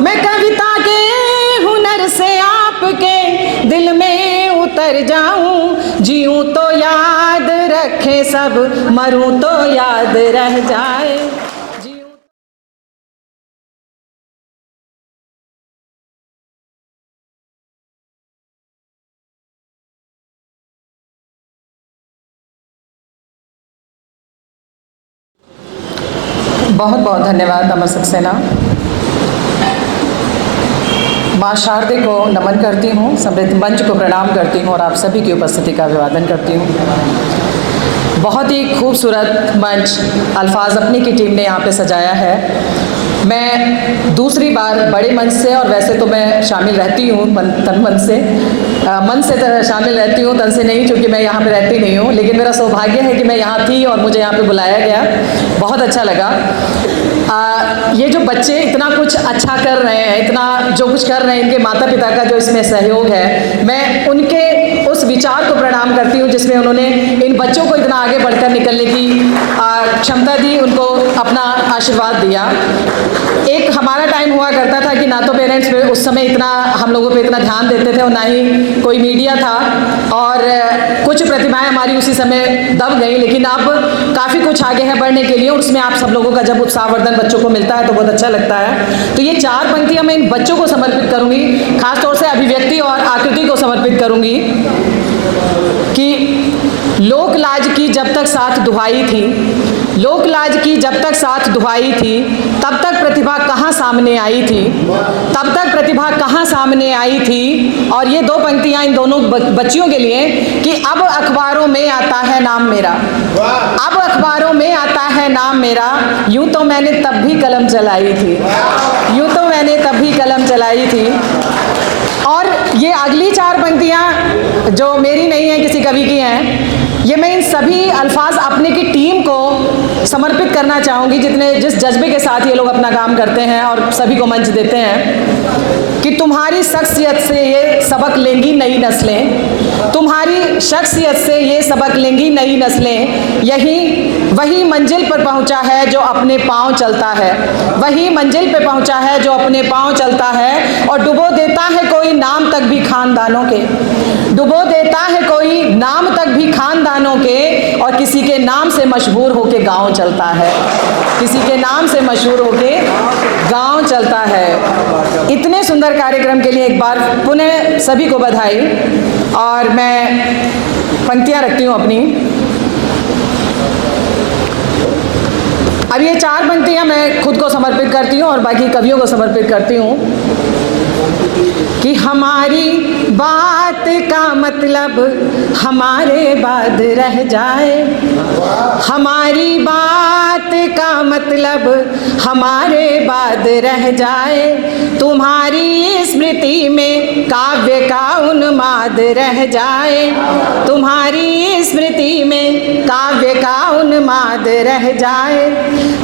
मैं कविता के हुनर से आपके दिल में उतर जाऊं, जीऊं तो याद रखे सब, मरूं तो याद रह जाए। बहुत बहुत धन्यवाद अमर सक्सेना। माँ शारदे को नमन करती हूँ, समृद्ध मंच को प्रणाम करती हूँ और आप सभी की उपस्थिति का अभिवादन करती हूँ। बहुत ही खूबसूरत मंच अल्फाज अपनी की टीम ने यहाँ पे सजाया है। मैं दूसरी बार बड़े मंच से, और वैसे तो मैं शामिल रहती हूँ तन मन से, मन से शामिल रहती हूँ, तन से नहीं, क्योंकि मैं यहाँ पे रहती नहीं हूँ, लेकिन मेरा सौभाग्य है कि मैं यहाँ थी और मुझे यहाँ पे बुलाया गया। बहुत अच्छा लगा। ये जो बच्चे इतना कुछ अच्छा कर रहे हैं, इतना जो कुछ कर रहे हैं, इनके माता पिता का जो इसमें सहयोग है, मैं उनके उस विचार को प्रणाम करती हूँ जिसमें उन्होंने इन बच्चों को इतना आगे बढ़कर निकलने की क्षमता दी, उनको अपना आशीर्वाद दिया। एक हमारा टाइम हुआ करता था कि ना तो पेरेंट्स पे उस समय इतना हम लोगों पे इतना ध्यान देते थे और ना ही कोई मीडिया था, और कुछ प्रतिभाएं हमारी उसी समय दब गई, लेकिन अब काफ़ी कुछ आगे है बढ़ने के लिए, और उसमें आप सब लोगों का जब उत्साहवर्धन बच्चों को मिलता है तो बहुत अच्छा लगता है। तो ये 4 पंक्तियां मैं इन बच्चों को समर्पित करूंगी, खासतौर से अभिव्यक्ति और आकृति को समर्पित करूंगी कि लोक लाज की जब तक साथ दुहाई थी, लोक लाज की जब तक साथ दुहाई थी, तब तक प्रतिभा कहाँ सामने आई थी, तब तक प्रतिभा कहाँ सामने आई थी। और ये 2 पंक्तियाँ इन दोनों बच्चियों के लिए कि अब अखबारों में आता है नाम मेरा, अब अखबारों में आता है नाम मेरा, यूं तो मैंने तब भी कलम चलाई थी, यूं तो मैंने तब भी कलम चलाई थी। और ये अगली 4 पंक्तियाँ जो मेरी नहीं है, किसी कवि की हैं, ये मैं इन सभी अल्फाज अपने की टीम को समर्पित करना चाहूँगी, जिस जज्बे के साथ ये लोग अपना काम करते हैं और सभी को मंच देते हैं, कि तुम्हारी शख्सियत से ये सबक लेंगी नई नस्लें, तुम्हारी शख्सियत से ये सबक लेंगी नई नस्लें, यही वही मंजिल पर पहुंचा है जो अपने पांव चलता है, वही मंजिल पे पहुंचा है जो अपने पांव चलता है, और डुबो देता है कोई नाम तक भी खानदानों के, डुबो देता है कोई नाम तक भी खानदानों के, और किसी के नाम से मशहूर होके गांव चलता है, किसी के नाम से मशहूर होके गांव चलता है। इतने सुंदर कार्यक्रम के लिए एक बार पुनः सभी को बधाई। और मैं पंक्तियां रखती हूँ अपनी। अब ये 4 पंक्तियां मैं खुद को समर्पित करती हूँ और बाकी कवियों को समर्पित करती हूँ कि हमारी बात का मतलब हमारे बाद रह जाए, हमारी बात का मतलब हमारे बाद रह जाए, तुम्हारी स्मृति में काव्य का उन्माद रह जाए, तुम्हारी स्मृति में काव्य का उन्माद रह जाए।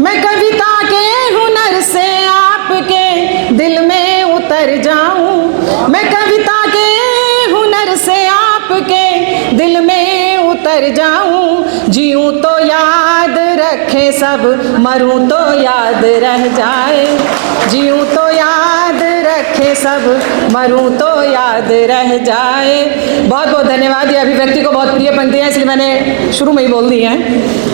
मैं कविता के हुनर से आपके दिल में उतर जाऊं, मैं कविता के हुनर से आपके दिल में उतर जाऊं, जीऊं तो याद रखे सब, मरूं तो याद रह जाए, जीऊं तो याद रखे सब, मरूं तो याद रह जाए। बहुत बहुत धन्यवाद। ये अभिव्यक्ति को बहुत प्रिय पंक्तियां, इसलिए मैंने शुरू में ही बोल दी हैं।